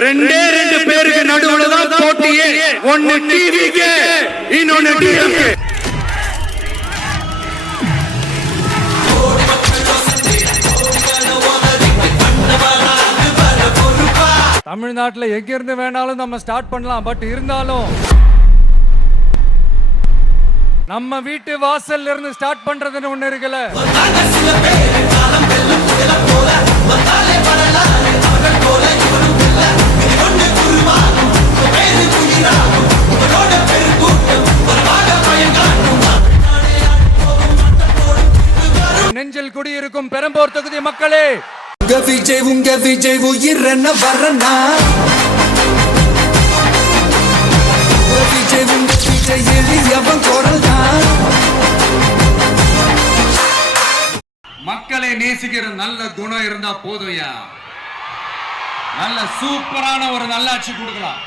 ரெண்டு பேருக்கு நடுவுல தான் போட்டியே. ஒன்னு டிவிக்கு, இன்னொன்னு டிஎம்கே. தமிழ்நாட்டுல எங்க இருந்து வேணாலும் நம்ம ஸ்டார்ட் பண்ணலாம். பட் இருந்தாலும் நம்ம வீட்டு வாசல்ல இருந்து ஸ்டார்ட் பண்றதுன்னு ஒண்ணு இருக்குல்ல. நெஞ்சில் குடியிருக்கும் பெரம்பூர் தொகுதி மக்களே, உங்க விஜய் உயிர் என்ன வரனா? விஜய் உங்க விஜய் எளியவன் குரல் தான். மக்களை நேசிக்கிற நல்ல குணம் இருந்தா போதும்யா. நல்ல சூப்பரான ஒரு நல்லாட்சி கொடுக்கலாம்.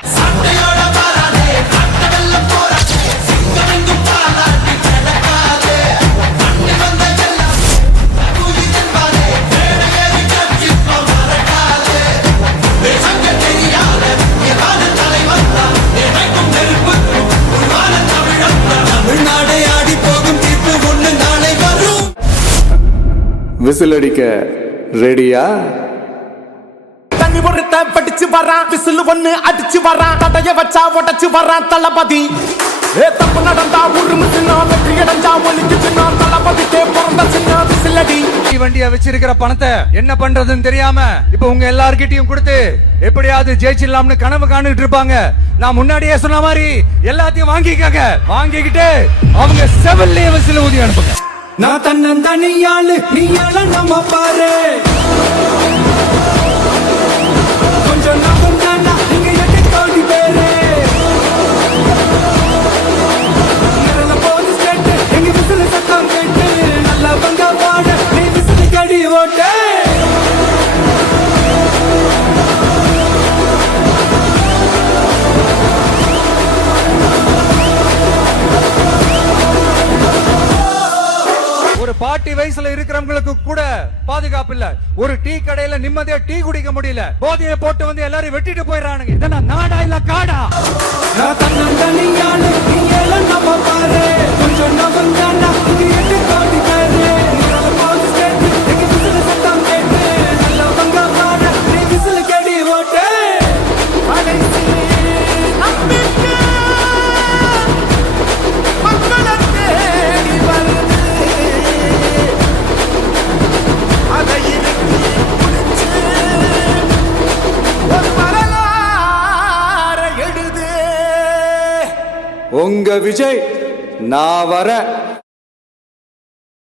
விசில் அடிக்க ரெடியா? தண்ணி ஒருத்த படிச்சு வரான், விசில் ஒண்ணு அடிச்சு வரான், தடைய வச்சா உடச்சு வரான் தளபதி. தப்பு நடந்தா உருமுச்சுனா, வெற்றி அடைஞ்சா ஒலிக்குச்சுனா, தளபதிக்கே பிறந்த சின்ன விசில் அடி. வண்டிய வச்சிருக்கிற பணத்தை என்ன பண்றதுன்னு தெரியாம இப்ப உங்க எல்லார்கிட்டயும் கொடுத்து எப்படியாவது ஜெயிச்சிடலாம்னு கனவு காணிட்டு இருப்பாங்க. நான் முன்னாடியே சொன்ன மாதிரி எல்லாத்தையும் வாங்கிக்கங்க. வாங்கிக்கிட்டு அவங்க செவன்லயே விசில் ஊதி அனுப்புங்க. நான் தன்னந்தனியாளு, நீ யாழ நம்ம பாரு. கொஞ்சம் நம்பம் தானா, நீங்க எட்டு கோடி பேரு. போது ஸ்டேட், எங்க விசில் சத்தம் கேட்டு நல்லவங்க வாழ, நீ விசில் கடி ஓட்டு. ஒரு பாட்டி வயசுல இருக்கிறவங்களுக்கு கூட பாதுகாப்பு இல்ல. ஒரு டீ கடையில நிம்மதியா டீ குடிக்க முடியல. போதையை போட்டு வந்து எல்லாரும் வெட்டிட்டு போயிடறானுங்க. இதெல்லாம் நாடா இல்ல காடா? நான் தன்னந்தனியாளு, நீ யாழ நம்ம பாரு. கொஞ்சம் நம்பம் தானா, நீங்க எட்டு கோடி பேரு. போது ஸ்டேட், எங்க விசில் சத்தம் கேட்டு நல்லவங்க வாழ, நீ விசில் கடி ஓட்டு. உங்க விஜய் நான் வரேன்.